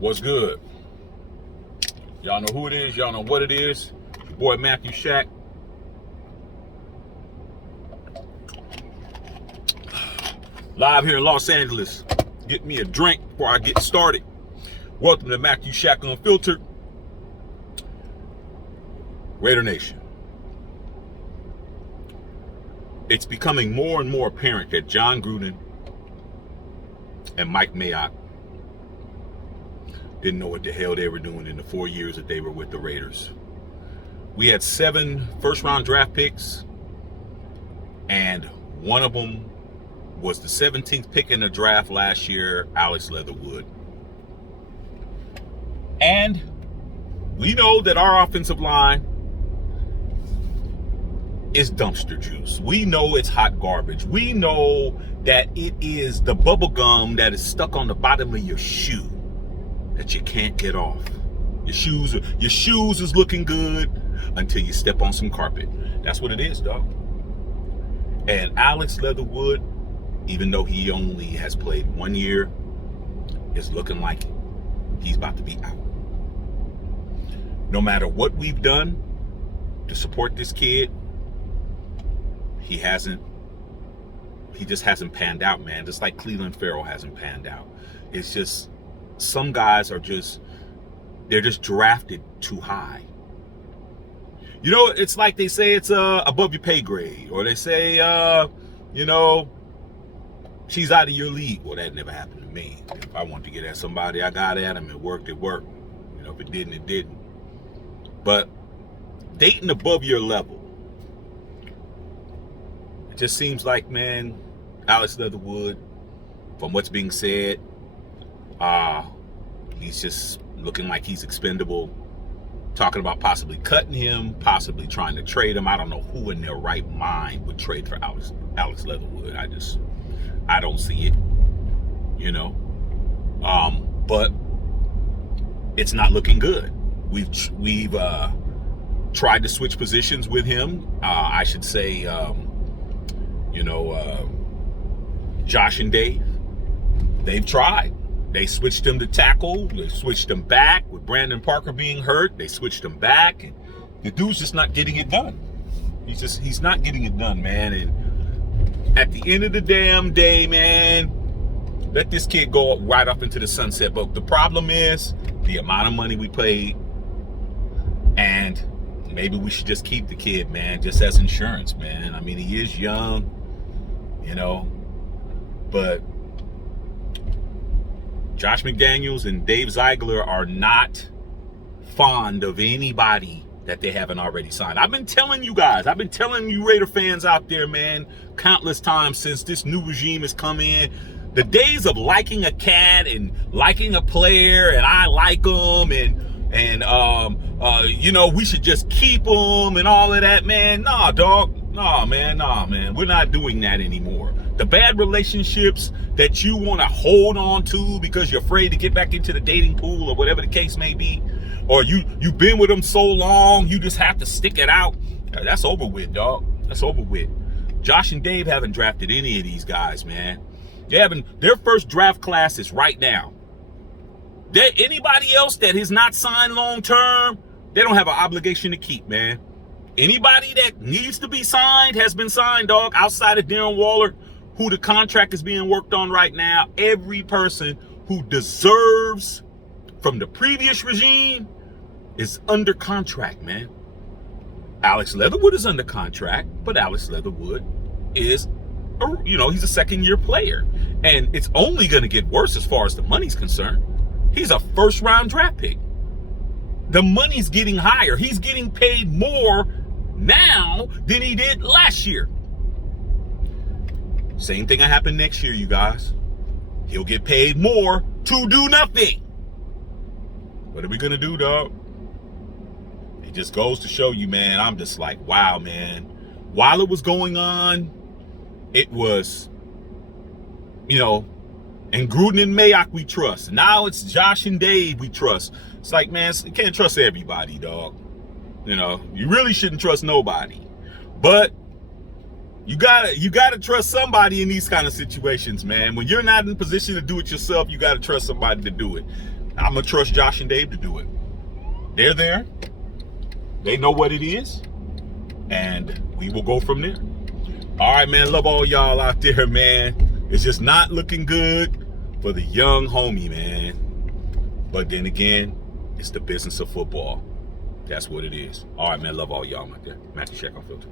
What's good? Y'all know who it is. Y'all know what it is. Your boy Matthew Shack. Live here in Los Angeles. Get me a drink before I get started. Welcome to Matthew Shack Unfiltered. Raider Nation. It's becoming more and more apparent that Jon Gruden and Mike Mayock didn't know what the hell they were doing in the 4 years that they were with the Raiders. We had 7 first-round draft picks, and one of them was the 17th pick in the draft last year, Alex Leatherwood. And we know that our offensive line is dumpster juice. We know it's hot garbage. We know that it is the bubble gum that is stuck on the bottom of your shoe that you can't get off. Your shoes is looking good until you step on some carpet. That's what it is, dog. And Alex Leatherwood, even though he only has played 1 year, is looking like he's about to be out. No matter what we've done to support this kid, he just hasn't panned out, man. Just like Cleveland Farrell hasn't panned out. It's just, some guys are they're just drafted too high. You know, it's like they say it's above your pay grade, or they say, she's out of your league. Well, that never happened to me. If I wanted to get at somebody, I got at them. It worked, it worked. If it didn't, it didn't. But dating above your level, it just seems like, man, Alex Leatherwood, from what's being said, he's just looking like he's expendable. Talking about possibly cutting him, possibly trying to trade him. I don't know who in their right mind would trade for Alex Leatherwood. I don't see it, but it's not looking good. We've tried to switch positions with him. I should say, Josh and Dave, they've tried. They switched him to tackle. They switched him back with Brandon Parker being hurt. They switched him back. And the dude's just not getting it done. He's not getting it done, man. And at the end of the damn day, man, let this kid go right up into the sunset. But the problem is the amount of money we paid, and maybe we should just keep the kid, man, just as insurance, man. I mean, he is young, but Josh McDaniels and Dave Ziegler are not fond of anybody that they haven't already signed. I've been telling you Raider fans out there, man, countless times since this new regime has come in. The days of liking a cat and liking a player and I like them and we should just keep them and all of that, man. Nah, dog. Nah, man. We're not doing that anymore. The bad relationships that you want to hold on to because you're afraid to get back into the dating pool or whatever the case may be, or you've been with them so long, you just have to stick it out. That's over with, dog. That's over with. Josh and Dave haven't drafted any of these guys, man. Their first draft class is right now. Anybody else that is not signed long term, they don't have an obligation to keep, man. Anybody that needs to be signed has been signed, dog, outside of Darren Waller, who the contract is being worked on right now. Every person who deserves from the previous regime is under contract, man. Alex Leatherwood is under contract, but Alex Leatherwood is, he's a second-year player. And it's only going to get worse as far as the money's concerned. He's a first-round draft pick. The money's getting higher. He's getting paid more now than he did last year. Same thing will happen next year, you guys. He'll get paid more to do nothing. What are we going to do, dog? It just goes to show you, man, I'm just like, wow, man. While it was going on, it was, and Gruden and Mayock we trust. Now it's Josh and Dave we trust. It's like, man, you can't trust everybody, dog. You really shouldn't trust nobody. But you gotta trust somebody in these kind of situations, man. When you're not in a position to do it yourself, you gotta trust somebody to do it. I'm going to trust Josh and Dave to do it. They're there. They know what it is. And we will go from there. All right, man. Love all y'all out there, man. It's just not looking good for the young homie, man. But then again, it's the business of football. That's what it is. All right, man. Love all y'all out there. Matthew Check on Filter.